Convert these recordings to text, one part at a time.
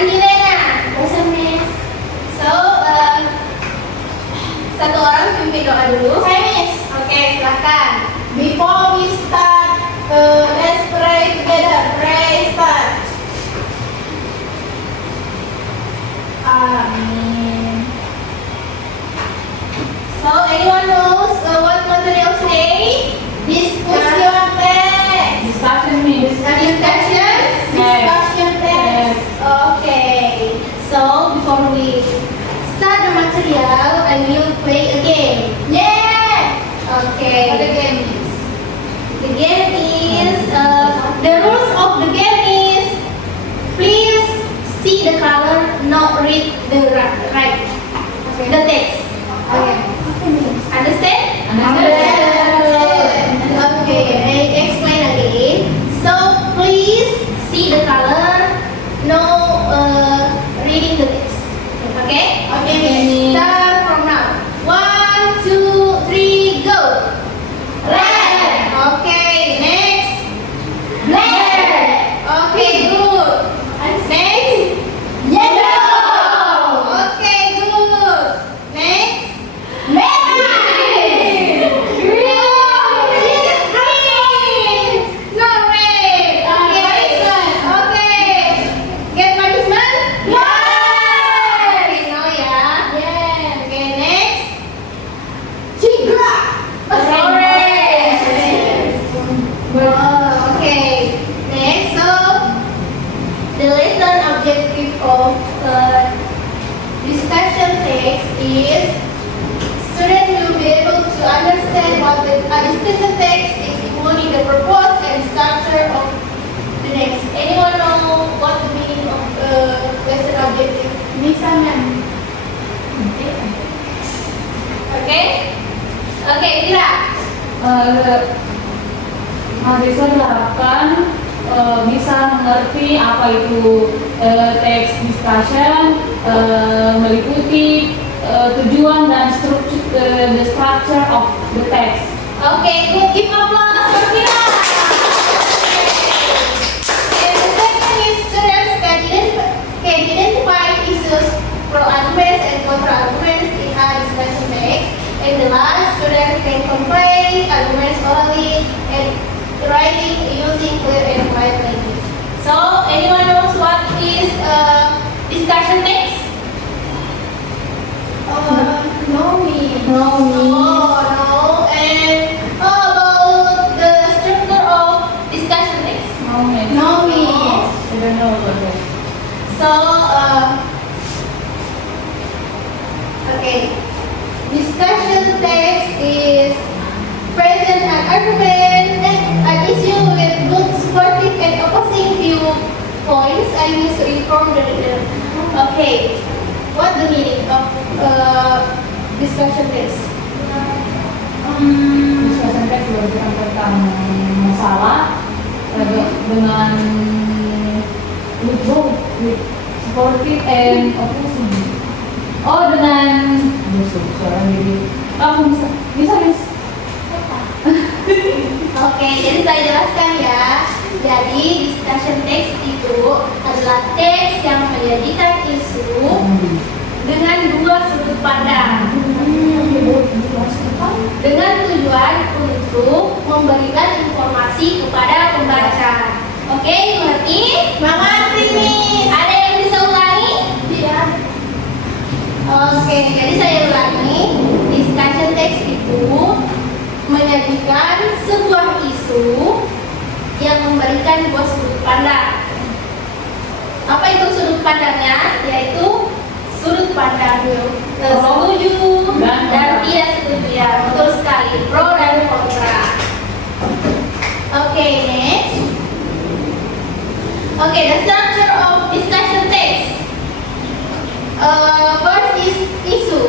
Andi Lena. Bosan, Miss. So, satu orang pimpin doa dulu. Saya, Miss. Oke, silakan. Before we start, let's pray together. Pray, start. Amin. So, anyone knows what material today? Discussion text. Discussion means Discussion? Discussion text. Okay. So, before we start the material, I will play a game. Yeah! Okay. What the game is? The game is, the rules of the game is, please see the color, not read the right. The text. Okay. Understand? Okay, I explain again. So please see the color, no reading the text. Okay? Okay. Start from now. 1, 2, 3, go. Red. Okay. Next. Black. Okay. Good. Next. Yellow. Okay. Good. Next. Of discussion text is student will be able to understand what the discussion text is, including the purpose and structure of the text. Anyone know what the meaning of lesson objective? Misalnya. Okay? Okay, Tira. Mahasiswa diharapkan bisa mengerti apa itu teks discussion, meliputi tujuan dan the structure of the text. Okay, good. Give applause for Tira. And the second is students can identify issues, pro-arguments and contra-arguments in our discussion text. And the last, students can convey arguments orally and writing using clear and polite language. So, anyone knows what is discussion text? No me. No me. Oh, no. And how about the structure of discussion text? No me. No me. I don't know about that. So, okay. Discussion text is present an argument and an issue with both supporting and opposing viewpoints. I wish to inform the reader. Okay, what the meaning of discussion text? Discussion text berdasarkan tentang masalah dengan with both, with supportive and opposing. Oh, dengan suara jadi kamu bisa. Oke, jadi saya jelaskan ya. Jadi discussion text itu adalah teks yang menyajikan isu dengan dua sudut pandang, dengan tujuan untuk memberikan informasi kepada pembaca. Oke, mengerti? Mengerti nih. Ada yang bisa ulangi? Tidak. Oke, jadi saya ulangi. Discussion text itu menyajikan sebuah isu yang memberikan dua sudut pandang. Apa itu sudut pandangnya? Yaitu sudut pandang setuju dan tidak setuju. Ya, betul sekali. Pro dan kontra. Oke, next. Oke, the structure of discussion text. First is issue.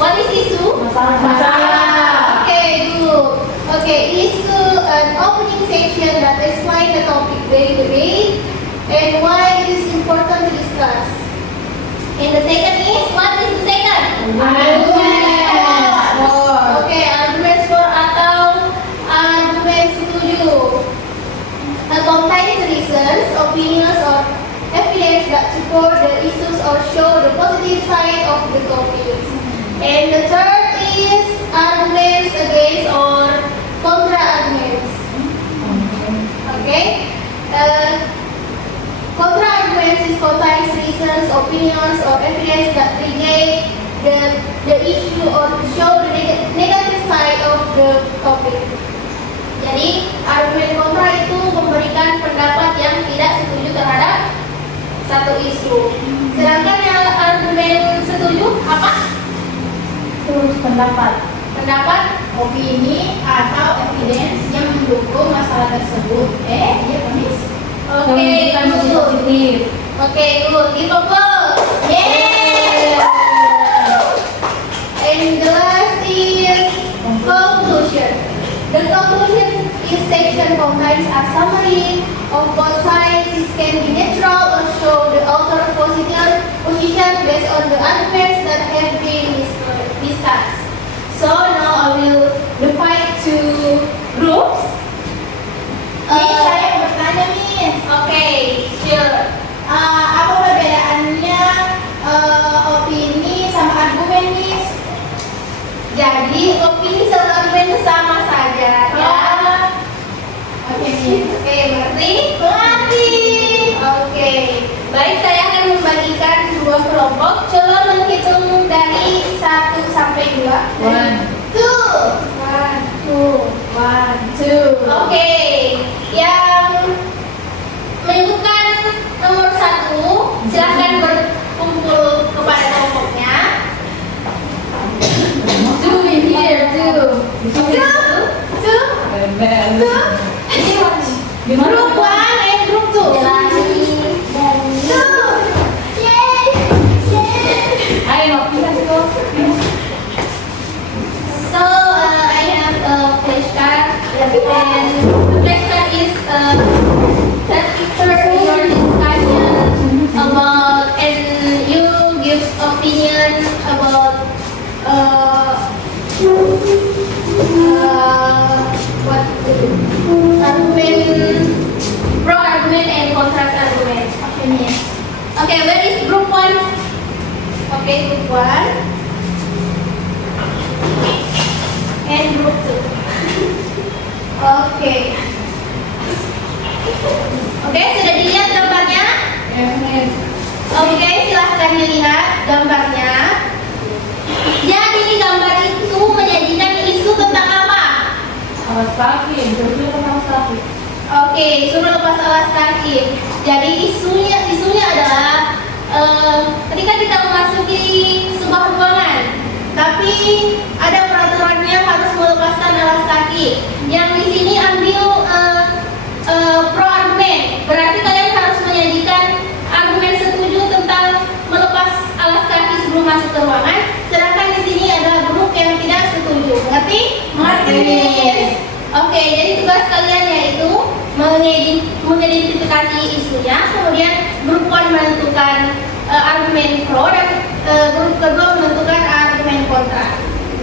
What is issue? Masalah. Okay, good. Okay, issue an opening section that explain the topic very well and why it is important to discuss. And the second is, what is the second? that support the issues or show the positive side of the topics. And the third is arguments against or contra arguments. Okay? Contra arguments is contains reasons, opinions, or evidence that negate the issue or show the negative side of the topic. Jadi argumen kontra itu memberikan pendapat yang tidak setuju terhadap satu isu. Sedangkan yang argumen setuju apa? Terus pendapat. Pendapat, opini atau evidence yang mendukung masalah tersebut. Iya Miss. Oke, Menunjukkan sisi good. positif. Oke, good. Give applause. Yeah. And the last is conclusion. The conclusion is section contains a summary of both sides. It can be neutral or show the author position based on the arguments that have been discussed. So now I will divide two groups. Saya bertanya nih. Oke, sure. Apa perbedaannya opini sama argumen nih? Jadi opini sama argumen sama saja ya. Oke nih. Oke, mengerti? Mengerti. Oke. Baik, saya akan membagikan dua kelompok. Coba menghitung dari 1 sampai 2. 1, 2. Oke. Yang menyebutkan nomor 1, silahkan berkumpul kepada kelompoknya. Two in here, two. Two. Gimana? Group 1 and group 2. Yay! Ayo, kita situ. So I have a flashcard, and the flashcard is that picture your discussion about, and you give opinion about what argument, pro argument and contrast argument. Okay, where is group 1? Okay, group 1 and group 2. Oke. Oke, sudah dilihat gambarnya? Yes. Oke, silahkan dilihat gambarnya. Jadi di gambar itu menyajikan isu tentang apa? Alas kaki, terusnya tentang kaki. Oke, suruh lepas alas kaki. Jadi isunya adalah ketika kita memasuki sebuah ruangan, tapi ada peraturannya harus melepaskan alas kaki. Yang di sini ambil pro argumen, berarti kalian harus menyajikan argumen setuju tentang melepas alas kaki sebelum masuk ke ruangan. Sedangkan di sini ada grup yang tidak setuju. Mengerti? Mengerti. Oke, jadi tugas kalian yaitu mengidentifikasi isunya, kemudian grup 1 menentukan argumen pro dan grup kedua menentukan argumen kontra.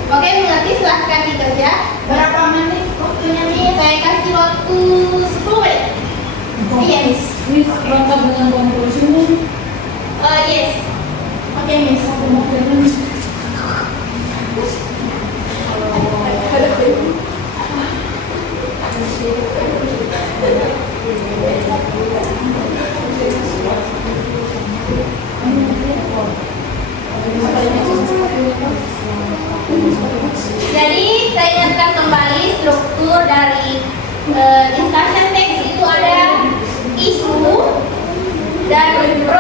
Oke, mengerti? Silahkan dikerja. Berapa menit waktunya nih? Saya kasih waktu 10 menit. Iya, Miss. Miss, lengkap dengan conclusion. Yes. Oke, Miss, aku mau ke Miss. Jadi saya ingatkan kembali struktur dari discussion text itu ada isu dan pro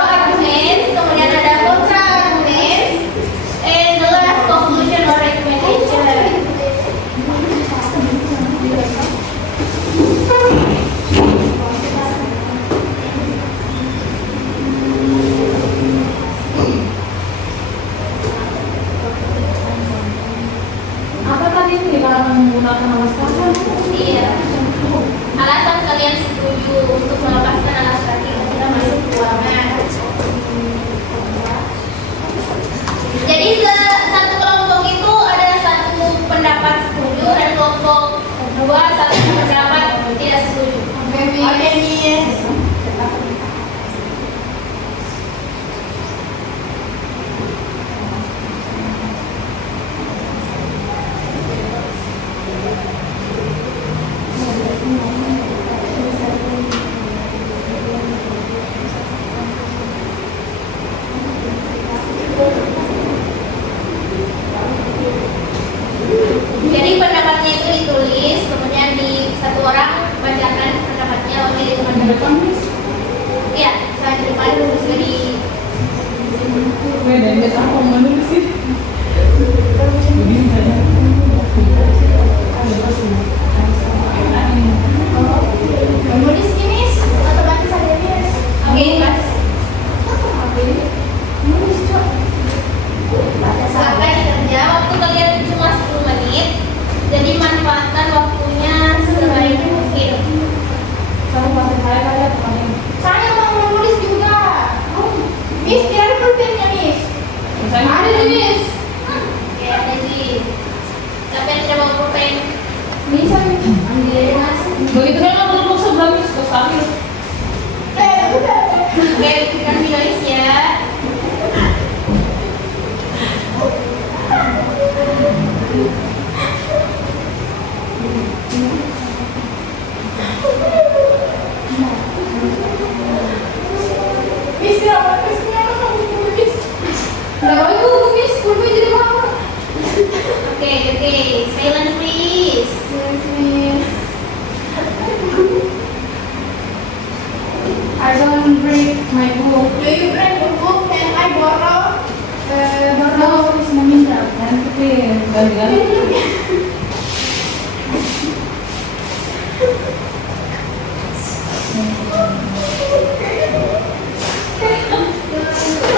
Ganti-ganti.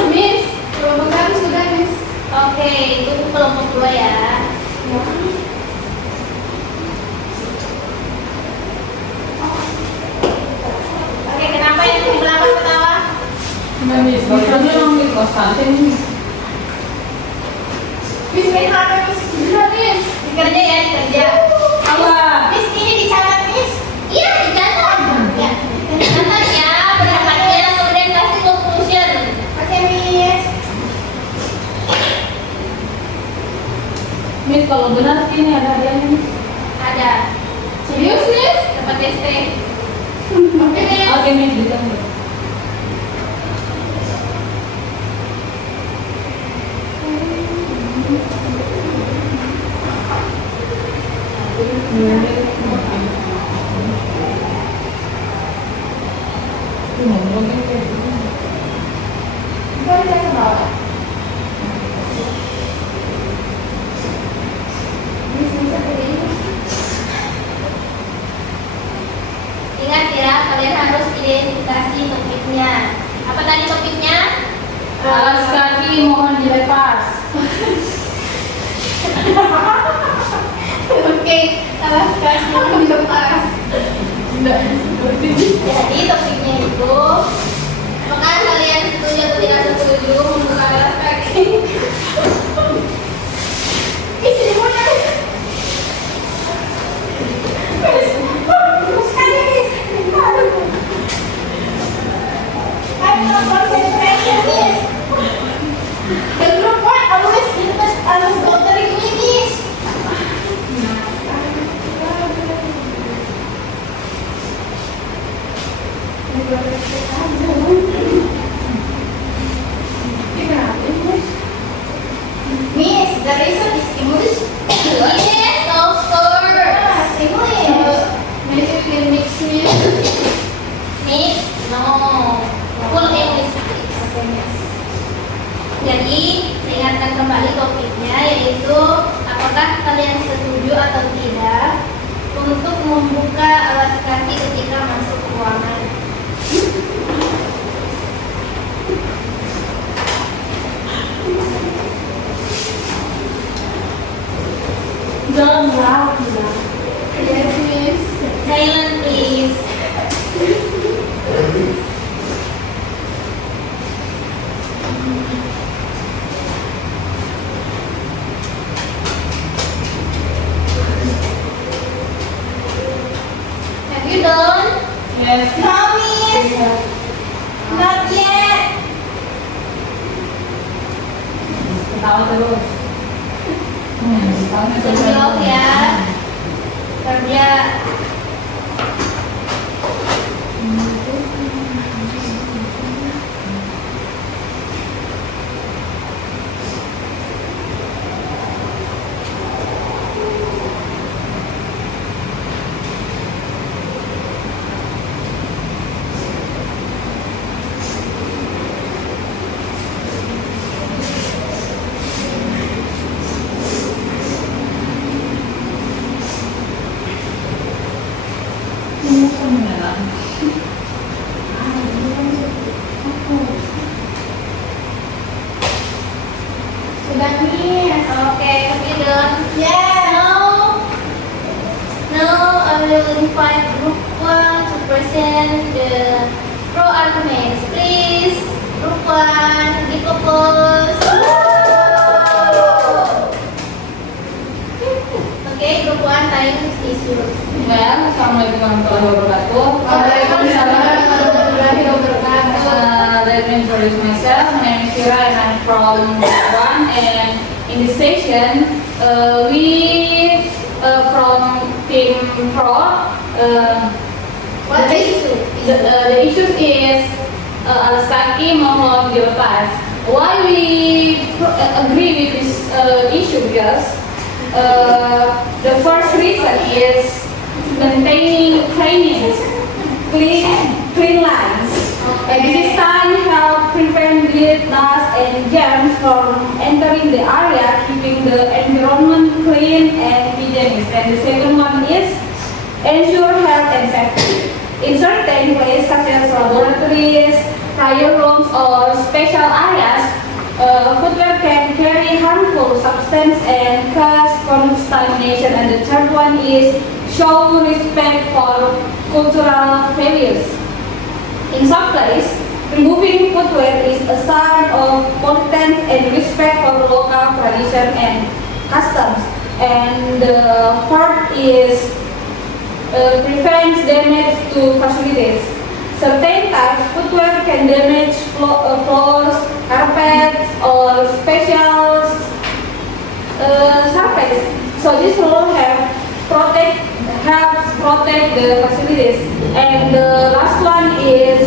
Miss, kelompok kami sudah, Miss. Oke, itu kelompok 2 ya. Oke, kenapa yang di belakang ketawa? Nah, Miss, barusan emang Miss Konstantin nih. Miss, main apa, Miss? Bisa, Miss. Dikerja ya, dikerja. Apa? Miss, ini dicatat, Miss. Iya, dicatat. Ya, dicatat ya, pendapatnya, kemudian kasih conclusion. Oke, Miss. Miss, kalau benar ini ada hadiahnya Miss. Ada. Serius, Miss? Dapat ST. Oke, Miss. Oke Miss, ditunggu. Boleh saya ke bawah? Miss, bisa berdiri, Miss. Ingat ya, kalian harus identifikasi topiknya. Apa tadi topiknya? Alas kaki mohon dilepas. Oke, alas kaki yang dilepas. Tidak seperti Jadi topiknya itu, apakah kalian setuju atau tidak setuju membuka alas kaki? Isi di mana? Concentration, Miss. The group one always go to the Miss. Miss, the reason is English. Yes, of course. English. Maybe you can mix, Miss. Mix? No. Full English, please. Okay, Miss. Jadi, saya ingatkan kembali topiknya, yaitu apakah kalian setuju atau tidak untuk membuka alas kaki ketika masuk ruangan? Jangan loud. Yes, Miss. Silent, please. Have you done? Yes. No, Miss. Not yet. Ketawa terus. Ketawanya terus. Jawab ya. Kerja. Sudah, Miss. Okay, have you done? Yes. Now I will invite group 1 to present the pro arguments. Please, group 1, give a pose. Okay, group 1, time is yours. Well, Assalamualaikum warahmatullahi wabarakatuh. Let me introduce myself. My name is Kira and I'm from One. And in this session, we from Team Pro. What issue? The issue is alas kaki mohon dilepas. Why we agree with this issue? Because the first reason is maintaining clean lines. And this sign help prevent dirt, dust, and germs from entering the area, keeping the environment clean and hygienic. And the second one is ensure health and safety. In certain places such as laboratories, trial rooms, or special areas, footwear can carry harmful substance and cause contamination. And the third one is show respect for cultural values. In some places, removing footwear is a sign of politeness and respect for local tradition and customs. And the fourth is prevents damage to facilities. Certain types footwear can damage floors, carpets, or special surface. So this rule helps protect the facilities. And the last one is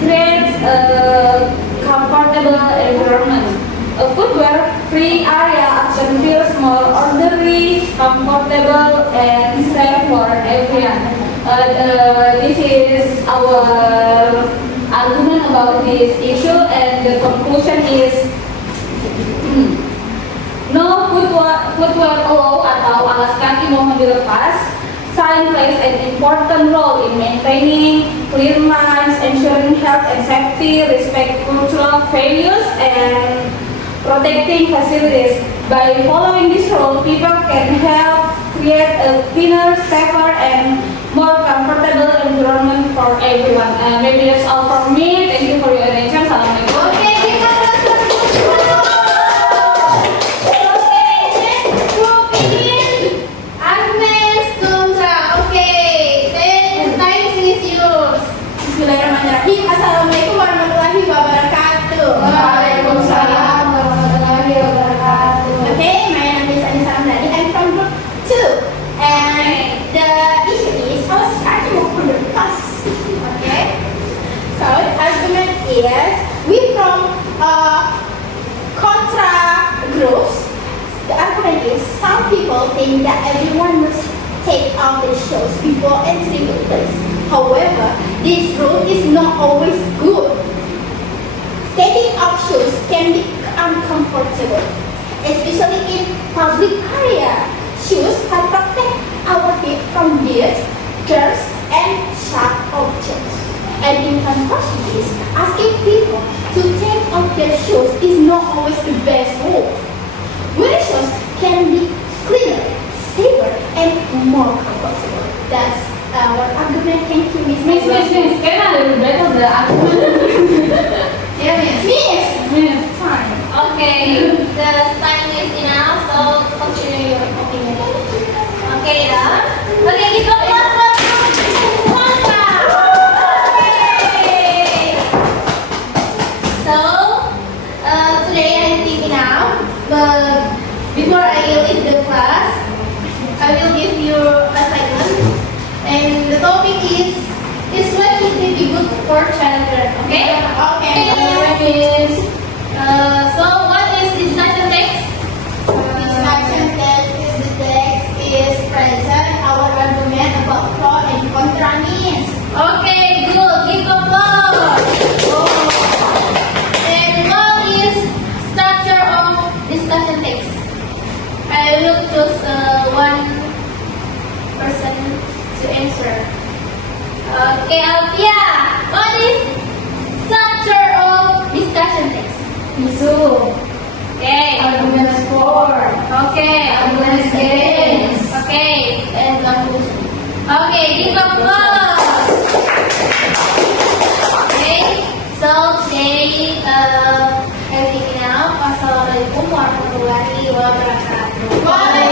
creates a comfortable environment. A footwear-free area often feels more orderly, comfortable, and safe for everyone. This is our argument about this issue, and the conclusion is no footwear allow atau alas kaki mohon dilepas. Sign plays an important role in maintaining clear lines, ensuring health and safety, respect cultural values, and protecting facilities. By following this rule, people can help create a cleaner, safer, and more comfortable environment for everyone. Maybe that's all from me. Thank you for your attention. Assalamualaikum. Okay, kita Okay, next group is Agnes Tumra. Okay, then time is yours. Bismillahirrahmanirrahim. Assalamualaikum warahmatullahi wabarakatuh. Waalaikumsalam warahmatullahi wabarakatuh. Okay, my name is Anissa Amrani. I'm from group 2. And the issue is how starting from the bus. Okay? So the argument is we from contra groups. The argument is some people think that everyone must take off their shoes before entering the place. However, this rule is not always good. Taking off shoes can be uncomfortable, especially in public area. Shoes can protect our feet from dirt, germs, and sharp objects. And in contrast, asking people to take off their shoes is not always the best rule. Wearing shoes can be cleaner, safer, and more comfortable. That's our argument. Thank you, Miss. Can I better the argument? Yeah, miss. Miss. Fine. Okay, the time is enough, so continue your opinion. Okay, dah. Okay, kita kelas Mangga. Okay. So, today I'm thinking now, but before I leave the class, I will give you assignment, and the topic is what should be good for children. Okay? Okay. So what is discussion text? Discussion text is the text is present our argument about pro and contra means. Okay, good. Give applause. And what is structure of discussion text? I will choose one person to answer. Okay, Alfia. What is structure of discussion text? Isu. Okay. Argument for. Okay, argument against. Okay, and conclusion. Okay, give applause. Okay, so today everything now. Wassalamualaikum warahmatullahi wabarakatuh.